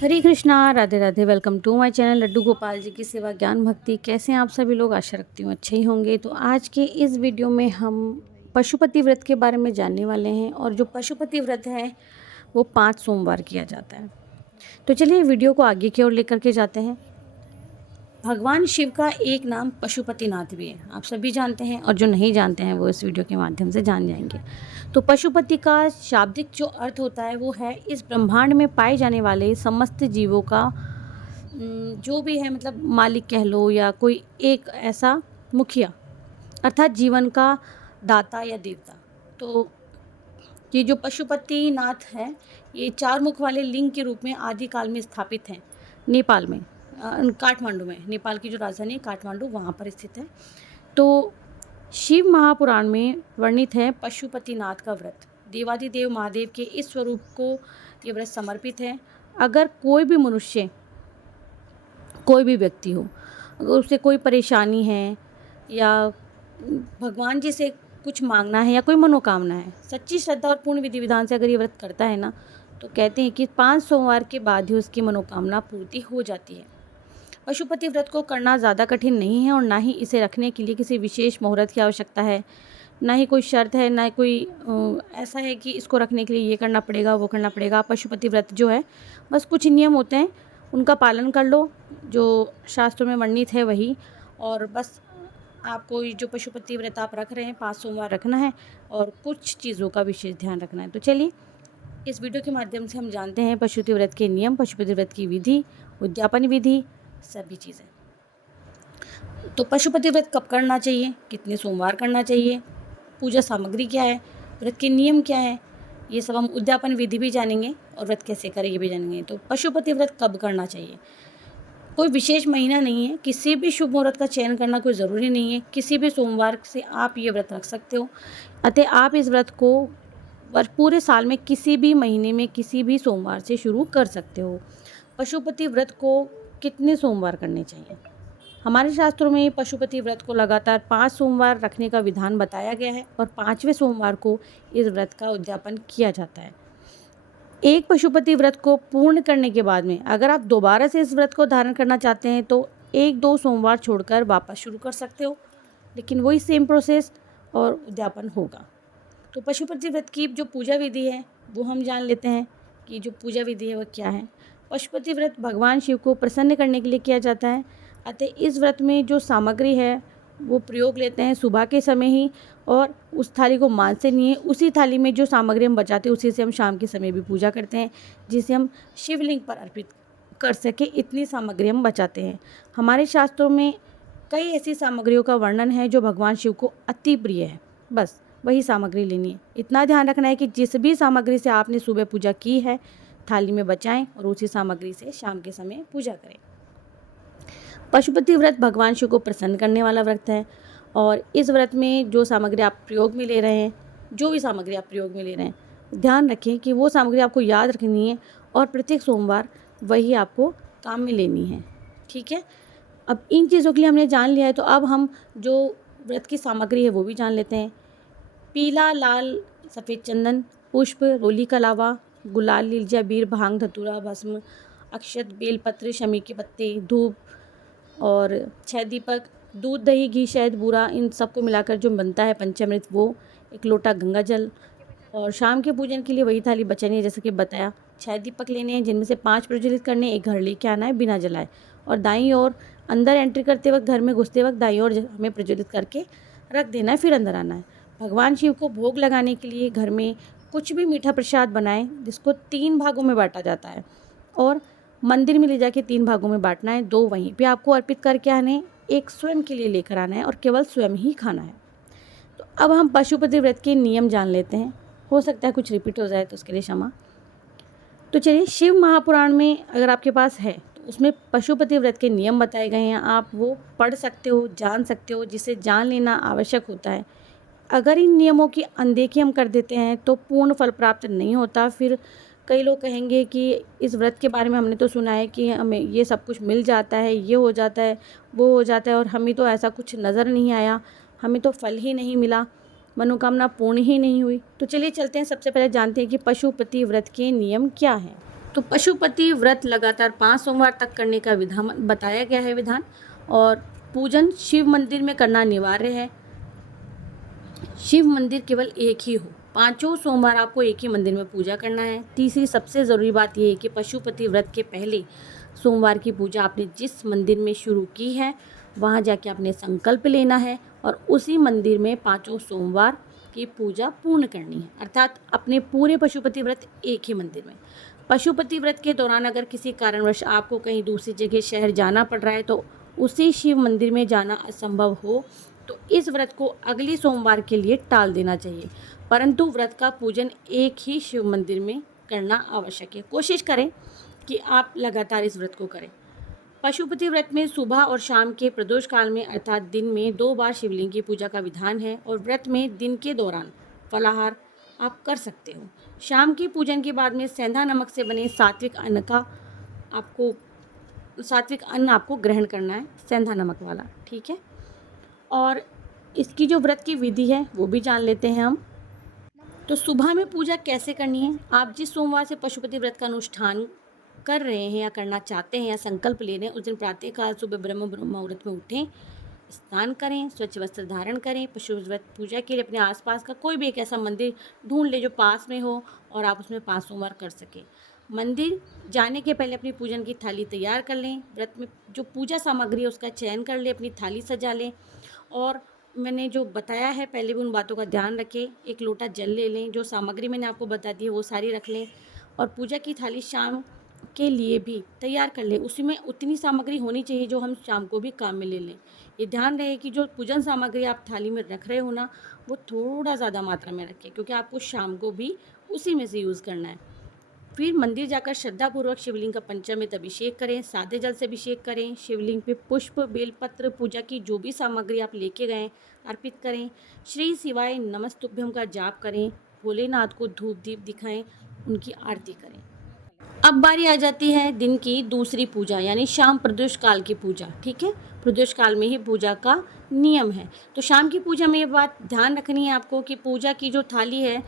Hare Krishna, Radhe Radhe. Welcome to my channel Laddu Gopal ji की सेवा ज्ञान भक्ति। कैसे हैं आप सभी लोग? आशा रखती हूँ अच्छे ही होंगे। तो आज के इस वीडियो में हम पशुपति व्रत के बारे में जानने वाले हैं। और जो पशुपति व्रत है वो 5 सोमवार किया जाता है। तो चलिए वीडियो को आगे की ओर लेकर के जाते हैं। भगवान शिव का एक नाम पशुपतिनाथ भी है, आप सभी जानते हैं, और जो नहीं जानते हैं वो इस वीडियो के माध्यम से जान जाएंगे। तो पशुपति का शाब्दिक जो अर्थ होता है वो है इस ब्रह्मांड में पाए जाने वाले समस्त जीवों का जो भी है, मतलब मालिक कह लो या कोई एक ऐसा मुखिया, अर्थात जीवन का दाता या देवता। तो ये जो पशुपति नाथ है ये 4 मुख वाले लिंग के रूप में आदि काल में स्थापित हैं नेपाल में, काठमांडू में। नेपाल की जो राजधानी है काठमांडू, वहाँ पर स्थित है। तो शिव महापुराण में वर्णित है पशुपतिनाथ का व्रत। देवादिदेव महादेव के इस स्वरूप को ये व्रत समर्पित है। अगर कोई भी मनुष्य, कोई भी व्यक्ति हो, अगर उसे कोई परेशानी है या भगवान जी से कुछ मांगना है या कोई मनोकामना है, सच्ची श्रद्धा और पूर्ण विधि विधान से अगर ये व्रत करता है ना, तो कहते हैं कि 5 सोमवार के बाद ही उसकी मनोकामना पूर्ति हो जाती है। पशुपति व्रत को करना ज़्यादा कठिन नहीं है और ना ही इसे रखने के लिए किसी विशेष मुहूर्त की आवश्यकता है, ना ही कोई शर्त है, ना कोई ऐसा है कि इसको रखने के लिए ये करना पड़ेगा वो करना पड़ेगा। पशुपति व्रत जो है बस कुछ नियम होते हैं, उनका पालन कर लो, जो शास्त्रों में वर्णित है वही। और बस आपको जो पशुपति व्रत आप रख रहे हैं 5 सोमवार रखना है और कुछ चीज़ों का विशेष ध्यान रखना है। तो चलिए इस वीडियो के माध्यम से हम जानते हैं पशुपति व्रत के नियम, पशुपति व्रत की विधि, उद्यापन विधि, सभी चीज़ें। तो पशुपति व्रत कब करना चाहिए, कितने सोमवार करना चाहिए, पूजा सामग्री क्या है, व्रत के नियम क्या है, ये सब हम उद्यापन विधि भी जानेंगे और व्रत कैसे करें ये भी जानेंगे। तो पशुपति व्रत कब करना चाहिए, कोई विशेष महीना नहीं है, किसी भी शुभ मुहूर्त का चयन करना कोई ज़रूरी नहीं है, किसी भी सोमवार से आप ये व्रत रख सकते हो। अतः आप इस व्रत को पूरे साल में किसी भी महीने में किसी भी सोमवार से शुरू कर सकते हो। पशुपति व्रत को कितने सोमवार करने चाहिए? हमारे शास्त्रों में पशुपति व्रत को लगातार 5 सोमवार रखने का विधान बताया गया है और 5वें सोमवार को इस व्रत का उद्यापन किया जाता है। एक पशुपति व्रत को पूर्ण करने के बाद में अगर आप दोबारा से इस व्रत को धारण करना चाहते हैं तो 1-2 सोमवार छोड़कर वापस शुरू कर सकते हो, लेकिन वही सेम प्रोसेस और उद्यापन होगा। तो पशुपति व्रत की जो पूजा विधि है वो हम जान लेते हैं कि जो पूजा विधि है वो क्या है। पशुपति व्रत भगवान शिव को प्रसन्न करने के लिए किया जाता है। अतः इस व्रत में जो सामग्री है वो प्रयोग लेते हैं सुबह के समय ही, और उस थाली को मांजते नहीं है। उसी थाली में जो सामग्री हम बचाते हैं उसी से हम शाम के समय भी पूजा करते हैं, जिसे हम शिवलिंग पर अर्पित कर सके, इतनी सामग्री हम बचाते हैं। हमारे शास्त्रों में कई ऐसी सामग्रियों का वर्णन है जो भगवान शिव को अति प्रिय है, बस वही सामग्री लेनी है। इतना ध्यान रखना है कि जिस भी सामग्री से आपने सुबह पूजा की है थाली में बचाएं और उसी सामग्री से शाम के समय पूजा करें। पशुपति व्रत भगवान शिव को प्रसन्न करने वाला व्रत है और इस व्रत में जो सामग्री आप प्रयोग में ले रहे हैं, जो भी सामग्री आप प्रयोग में ले रहे हैं, ध्यान रखें कि वो सामग्री आपको याद रखनी है और प्रत्येक सोमवार वही आपको काम में लेनी है। ठीक है, अब इन चीज़ों के लिए हमने जान लिया है, तो अब हम जो व्रत की सामग्री है वो भी जान लेते हैं। पीला, लाल, सफ़ेद चंदन, पुष्प, रोली का लावा, गुलाल, लीलजा, बीर, भांग, धतूरा, भस्म, अक्षत, बेलपत्र, शमी के पत्ते, धूप और 6 दीपक, दूध, दही, घी, शहद, बूरा, इन सबको मिलाकर जो बनता है पंचामृत, वो, 1 लोटा गंगा जल। और शाम के पूजन के लिए वही थाली बचानी है जैसे कि बताया। 6 दीपक लेने हैं जिनमें से 5 प्रज्वलित करने, एक घर लेके आना है बिना जलाए, और दाईं ओर अंदर एंट्री करते वक्त, घर में घुसते वक्त दाईं ओर हमें प्रज्वलित करके रख देना है, फिर अंदर आना है। भगवान शिव को भोग लगाने के लिए घर में कुछ भी मीठा प्रसाद बनाएं जिसको 3 भागों में बांटा जाता है, और मंदिर में ले जाके 3 भागों में बांटना है। 2 वहीं पे आपको अर्पित करके आने, 1 स्वयं के लिए लेकर आना है और केवल स्वयं ही खाना है। तो अब हम पशुपति व्रत के नियम जान लेते हैं, हो सकता है कुछ रिपीट हो जाए तो उसके लिए क्षमा। तो चलिए, शिव महापुराण में अगर आपके पास है तो उसमें पशुपति व्रत के नियम बताए गए हैं, आप वो पढ़ सकते हो, जान सकते हो, जिसे जान लेना आवश्यक होता है। अगर इन नियमों की अनदेखी हम कर देते हैं तो पूर्ण फल प्राप्त नहीं होता। फिर कई लोग कहेंगे कि इस व्रत के बारे में हमने तो सुना है कि हमें ये सब कुछ मिल जाता है, ये हो जाता है, वो हो जाता है, और हमें तो ऐसा कुछ नज़र नहीं आया, हमें तो फल ही नहीं मिला, मनोकामना पूर्ण ही नहीं हुई। तो चलिए चलते हैं, सबसे पहले जानते हैं कि पशुपति व्रत के नियम क्या हैं। तो पशुपति व्रत लगातार 5 सोमवार तक करने का विधान बताया गया है विधान। और पूजन शिव मंदिर में करना अनिवार्य है। शिव मंदिर केवल एक ही हो। 5 सोमवार आपको एक ही मंदिर में पूजा करना है। तीसरी सबसे ज़रूरी बात यह है कि पशुपति व्रत के पहले सोमवार की पूजा आपने जिस मंदिर में शुरू की है वहाँ जाके आपने संकल्प लेना है और उसी मंदिर में 5 सोमवार की पूजा पूर्ण करनी है, अर्थात अपने पूरे पशुपति व्रत एक ही मंदिर में। पशुपति व्रत के दौरान अगर किसी कारणवश आपको कहीं दूसरी जगह शहर जाना पड़ रहा है तो उसी शिव मंदिर में जाना असंभव हो तो इस व्रत को अगले सोमवार के लिए टाल देना चाहिए, परंतु व्रत का पूजन एक ही शिव मंदिर में करना आवश्यक है। कोशिश करें कि आप लगातार इस व्रत को करें। पशुपति व्रत में सुबह और शाम के प्रदोष काल में अर्थात दिन में 2 बार शिवलिंग की पूजा का विधान है और व्रत में दिन के दौरान फलाहार आप कर सकते हो। शाम की पूजन के बाद में सेंधा नमक से बने सात्विक अन्न आपको ग्रहण करना है, सेंधा नमक वाला, ठीक है। और इसकी जो व्रत की विधि है वो भी जान लेते हैं हम। तो सुबह में पूजा कैसे करनी है। आप जिस सोमवार से पशुपति व्रत का अनुष्ठान कर रहे हैं या करना चाहते हैं या संकल्प ले रहे हैं, उस दिन प्रातःकाल सुबह ब्रह्म मुहूर्त में उठें, स्नान करें, स्वच्छ वस्त्र धारण करें। पशु व्रत पूजा के लिए अपने आसपास का कोई भी एक ऐसा मंदिर ढूंढ ले जो पास में हो और आप उसमें 5 सोमवार कर सकें। मंदिर जाने के पहले अपनी पूजन की थाली तैयार कर लें। व्रत में जो पूजा सामग्री है उसका चयन कर लें, अपनी थाली सजा लें और मैंने जो बताया है पहले भी उन बातों का ध्यान रखें। एक लोटा जल ले लें, जो सामग्री मैंने आपको बता दी है वो सारी रख लें और पूजा की थाली शाम के लिए भी तैयार कर लें। उसी में उतनी सामग्री होनी चाहिए जो हम शाम को भी काम में ले लें। ये ध्यान रहे कि जो पूजन सामग्री आप थाली में रख रहे हो ना, वो थोड़ा ज़्यादा मात्रा में रखें क्योंकि आपको शाम को भी उसी में से यूज़ करना है। फिर मंदिर जाकर श्रद्धापूर्वक शिवलिंग का पंचामृत अभिषेक करें, सादे जल से अभिषेक करें। शिवलिंग पे पुष्प, बेलपत्र, पूजा की जो भी सामग्री आप लेके गए अर्पित करें। श्री शिवाय नमस्तुभ्यम का जाप करें, भोलेनाथ को धूप दीप दिखाएं, उनकी आरती करें। अब बारी आ जाती है दिन की दूसरी पूजा यानी शाम प्रदोष काल की पूजा, ठीक है। प्रदोष काल में ही पूजा का नियम है। तो शाम की पूजा में ये बात ध्यान रखनी है आपको कि पूजा की जो थाली है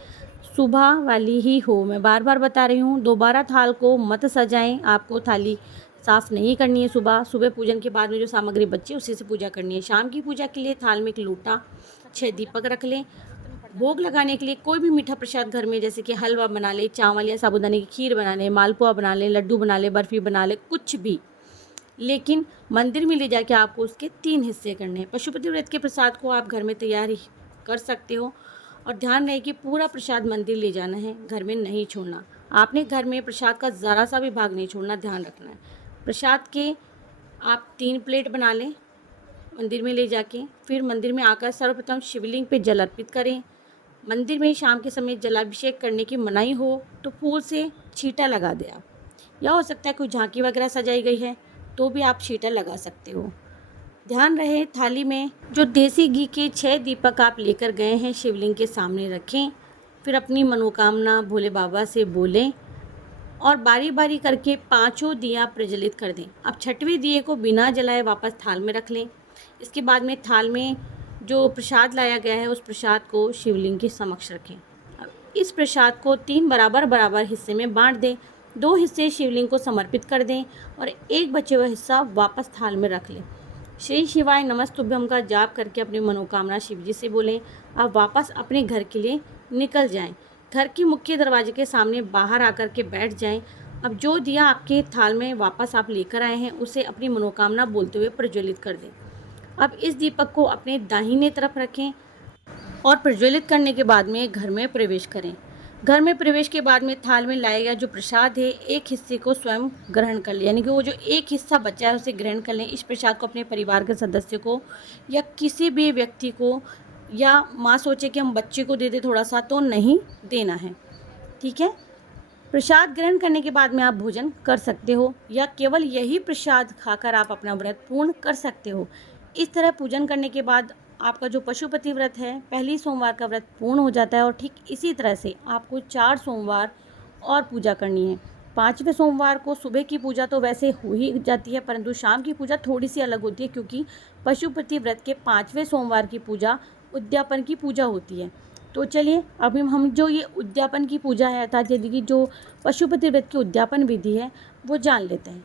सुबह वाली ही हो। मैं बार बार बता रही हूँ, दोबारा थाल को मत सजाएं। आपको थाली साफ़ नहीं करनी है। सुबह पूजन के बाद में जो सामग्री बची उसी से पूजा करनी है। शाम की पूजा के लिए थाल में एक लोटा, 6 दीपक रख लें। भोग लगाने के लिए कोई भी मीठा प्रसाद घर में जैसे कि हलवा बना ले, चावल या साबूदाने की खीर बना ले, मालपुआ बना ले, लड्डू बना ले, बर्फ़ी बना ले, कुछ भी, लेकिन मंदिर में ले जाके आपको उसके 3 हिस्से करने हैं। पशुपति व्रत के प्रसाद को आप घर में तैयार ही कर सकते हो और ध्यान रहे कि पूरा प्रसाद मंदिर ले जाना है, घर में नहीं छोड़ना। आपने घर में प्रसाद का ज़रा सा भी भाग नहीं छोड़ना, ध्यान रखना है। प्रसाद के आप 3 प्लेट बना लें मंदिर में ले जाके। फिर मंदिर में आकर सर्वप्रथम शिवलिंग पे जल अर्पित करें। मंदिर में शाम के समय जलाभिषेक करने की मनाही हो तो फूल से छींटा लगा दें आप, या हो सकता है कोई झांकी वगैरह सजाई गई है तो भी आप छींटा लगा सकते हो। ध्यान रहे थाली में जो देसी घी के 6 दीपक आप लेकर गए हैं शिवलिंग के सामने रखें। फिर अपनी मनोकामना भोले बाबा से बोलें और बारी बारी करके 5 दिया प्रज्वलित कर दें। अब 6वें दिए को बिना जलाए वापस थाल में रख लें। इसके बाद में थाल में जो प्रसाद लाया गया है उस प्रसाद को शिवलिंग के समक्ष रखें। अब इस प्रसाद को 3 बराबर हिस्से में बांट दें। 2 हिस्से शिवलिंग को समर्पित कर दें और एक बचे हुआ हिस्सा वापस थाल में रख लें। श्री शिवाय नमस्तुभ्यम का जाप करके अपनी मनोकामना शिवजी से बोलें। आप वापस अपने घर के लिए निकल जाएं। घर के मुख्य दरवाजे के सामने बाहर आकर के बैठ जाएं। अब जो दिया आपके थाल में वापस आप लेकर आए हैं उसे अपनी मनोकामना बोलते हुए प्रज्वलित कर दें। अब इस दीपक को अपने दाहिने तरफ रखें और प्रज्वलित करने के बाद में घर में प्रवेश करें। घर में प्रवेश के बाद में थाल में लाया गया जो प्रसाद है एक हिस्से को स्वयं ग्रहण कर लें, यानी कि वो जो एक हिस्सा बचा है उसे ग्रहण कर लें। इस प्रसाद को अपने परिवार के सदस्य को या किसी भी व्यक्ति को, या माँ सोचे कि हम बच्चे को दे दें थोड़ा सा, तो नहीं देना है, ठीक है। प्रसाद ग्रहण करने के बाद में आप भोजन कर सकते हो या केवल यही प्रसाद खाकर आप अपना व्रत पूर्ण कर सकते हो। इस तरह पूजन करने के बाद आपका जो पशुपति व्रत है पहली सोमवार का व्रत पूर्ण हो जाता है। और ठीक इसी तरह से आपको 4 सोमवार और पूजा करनी है। 5वें सोमवार को सुबह की पूजा तो वैसे हो ही जाती है, परंतु शाम की पूजा थोड़ी सी अलग होती है क्योंकि पशुपति व्रत के 5वें सोमवार की पूजा उद्यापन की पूजा होती है। तो चलिए अभी हम जो ये उद्यापन की पूजा है अर्थात यदि कि जो पशुपति व्रत की उद्यापन विधि है वो जान लेते हैं।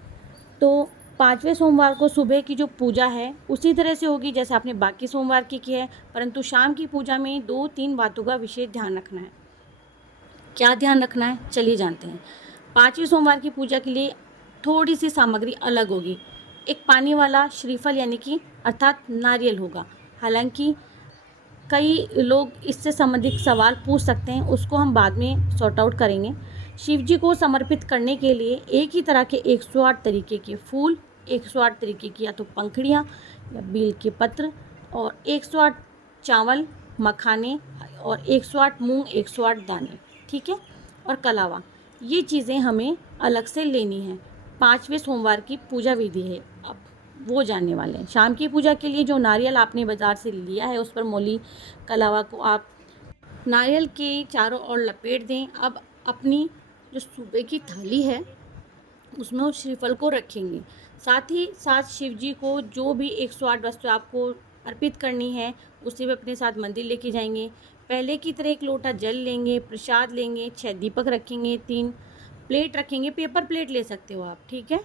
तो 5वें सोमवार को सुबह की जो पूजा है उसी तरह से होगी जैसे आपने बाकी सोमवार की है, परंतु शाम की पूजा में 2-3 बातों का विशेष ध्यान रखना है। क्या ध्यान रखना है चलिए जानते हैं। 5वें सोमवार की पूजा के लिए थोड़ी सी सामग्री अलग होगी। एक पानी वाला श्रीफल यानी कि अर्थात नारियल होगा। हालांकि कई लोग इससे संबंधित सवाल पूछ सकते हैं, उसको हम बाद में सॉर्ट आउट करेंगे। शिव जी को समर्पित करने के लिए एक ही तरह के 108 तरीके के फूल, 108 तरीके की या तो पंखड़ियाँ या बेल के पत्र और 108 चावल, मखाने और 108 मूंग, 108 दाने, ठीक है, और कलावा, ये चीज़ें हमें अलग से लेनी है। 5वें सोमवार की पूजा विधि है, अब वो जानने वाले हैं। शाम की पूजा के लिए जो नारियल आपने बाज़ार से लिया है उस पर मोली कलावा को आप नारियल के चारों ओर लपेट दें। अब अपनी जो सुबह की थाली है उसमें उस श्रीफल को रखेंगे। साथ ही साथ शिव जी को जो भी 108 वस्तु आपको अर्पित करनी है उसे भी अपने साथ मंदिर लेके जाएंगे। पहले की तरह एक लोटा जल लेंगे, प्रसाद लेंगे, 6 दीपक रखेंगे, 3 प्लेट रखेंगे, पेपर प्लेट ले सकते हो आप, ठीक है।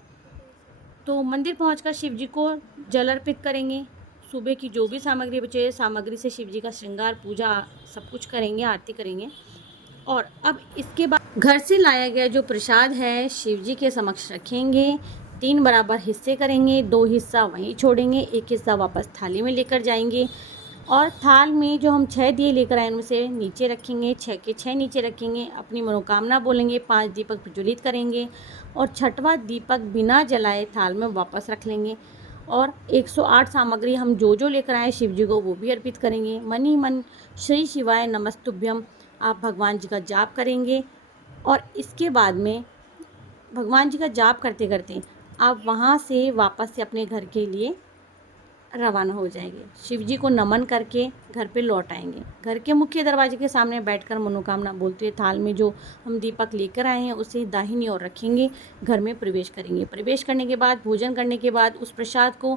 तो मंदिर पहुंचकर शिव जी को जल अर्पित करेंगे। सुबह की जो भी सामग्री बचे सामग्री से शिव जी का श्रृंगार, पूजा सब कुछ करेंगे, आरती करेंगे। और अब इसके बाद घर से लाया गया जो प्रसाद है शिव जी के समक्ष रखेंगे। 3 बराबर हिस्से करेंगे, 2 हिस्सा वहीं छोड़ेंगे, 1 हिस्सा वापस थाली में लेकर जाएंगे। और थाल में जो हम 6 दिए लेकर आए उनमें से नीचे रखेंगे, 6 के 6 नीचे रखेंगे, अपनी मनोकामना बोलेंगे, 5 दीपक प्रज्वलित करेंगे और 6वां दीपक बिना जलाए थाल में वापस रख लेंगे। और 108 सामग्री हम जो जो लेकर आए शिव जी को वो भी अर्पित करेंगे। मन ही मन श्री शिवाय नमस्तुभ्यम आप भगवान जी का जाप करेंगे। और इसके बाद में भगवान जी का जाप करते करते आप वहाँ से वापस से अपने घर के लिए रवाना हो जाएंगे। शिव जी को नमन करके घर पे लौट आएंगे। घर के मुख्य दरवाजे के सामने बैठकर मनोकामना बोलते हुए थाल में जो हम दीपक लेकर आए हैं उसे दाहिनी ओर रखेंगे, घर में प्रवेश करेंगे। प्रवेश करने के बाद भोजन करने के बाद उस प्रसाद को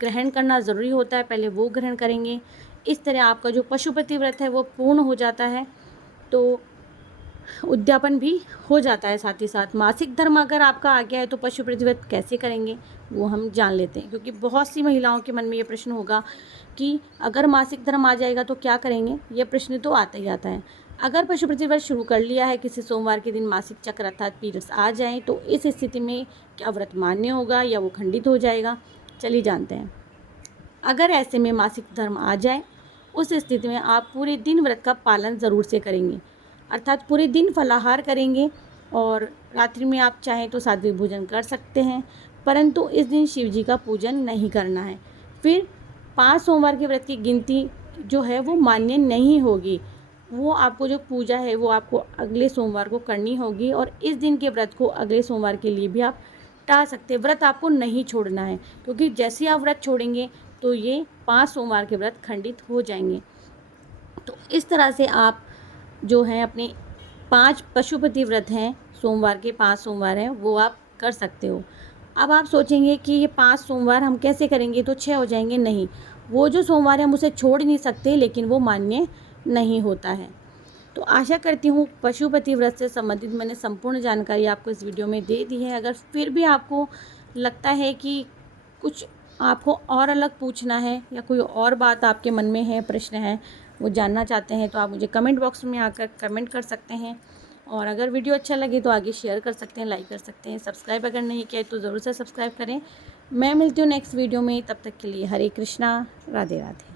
ग्रहण करना ज़रूरी होता है, पहले वो ग्रहण करेंगे। इस तरह आपका जो पशुपति व्रत है वो पूर्ण हो जाता है। तो उद्यापन भी हो जाता है। साथ ही साथ मासिक धर्म अगर आपका आ गया है तो पशुपति व्रत कैसे करेंगे वो हम जान लेते हैं, क्योंकि बहुत सी महिलाओं के मन में ये प्रश्न होगा कि अगर मासिक धर्म आ जाएगा तो क्या करेंगे। ये प्रश्न तो आता ही आता है। अगर पशुपति व्रत शुरू कर लिया है, किसी सोमवार के दिन मासिक चक्र अर्थात पीरियड्स आ जाएँ तो इस स्थिति में क्या व्रत मान्य होगा या वो खंडित हो जाएगा, चलिए जानते हैं। अगर ऐसे में मासिक धर्म आ जाए उस स्थिति में आप पूरे दिन व्रत का पालन ज़रूर से करेंगे, अर्थात पूरे दिन फलाहार करेंगे और रात्रि में आप चाहें तो सात्विक भोजन कर सकते हैं, परंतु इस दिन शिव जी का पूजन नहीं करना है। फिर 5 सोमवार के व्रत की गिनती जो है वो मान्य नहीं होगी। वो आपको जो पूजा है वो आपको अगले सोमवार को करनी होगी और इस दिन के व्रत को अगले सोमवार के लिए भी आप टाल सकते हैं। व्रत आपको नहीं छोड़ना है, क्योंकि जैसे ही आप व्रत छोड़ेंगे तो ये 5 सोमवार के व्रत खंडित हो जाएंगे। तो इस तरह से आप जो हैं अपने 5 पशुपति व्रत हैं, सोमवार के 5 सोमवार हैं, वो आप कर सकते हो। अब आप सोचेंगे कि ये 5 सोमवार हम कैसे करेंगे, तो 6 हो जाएंगे। नहीं, वो जो सोमवार है हम उसे छोड़ नहीं सकते, लेकिन वो मान्य नहीं होता है। तो आशा करती हूँ पशुपति व्रत से संबंधित मैंने संपूर्ण जानकारी आपको इस वीडियो में दे दी है। अगर फिर भी आपको लगता है कि कुछ आपको और अलग पूछना है या कोई और बात आपके मन में है, प्रश्न है, वो जानना चाहते हैं, तो आप मुझे कमेंट बॉक्स में आकर कमेंट कर सकते हैं। और अगर वीडियो अच्छा लगे तो आगे शेयर कर सकते हैं, लाइक कर सकते हैं। सब्सक्राइब अगर नहीं किया तो ज़रूर से सब्सक्राइब करें। मैं मिलती हूँ नेक्स्ट वीडियो में, तब तक के लिए हरे कृष्णा, राधे राधे।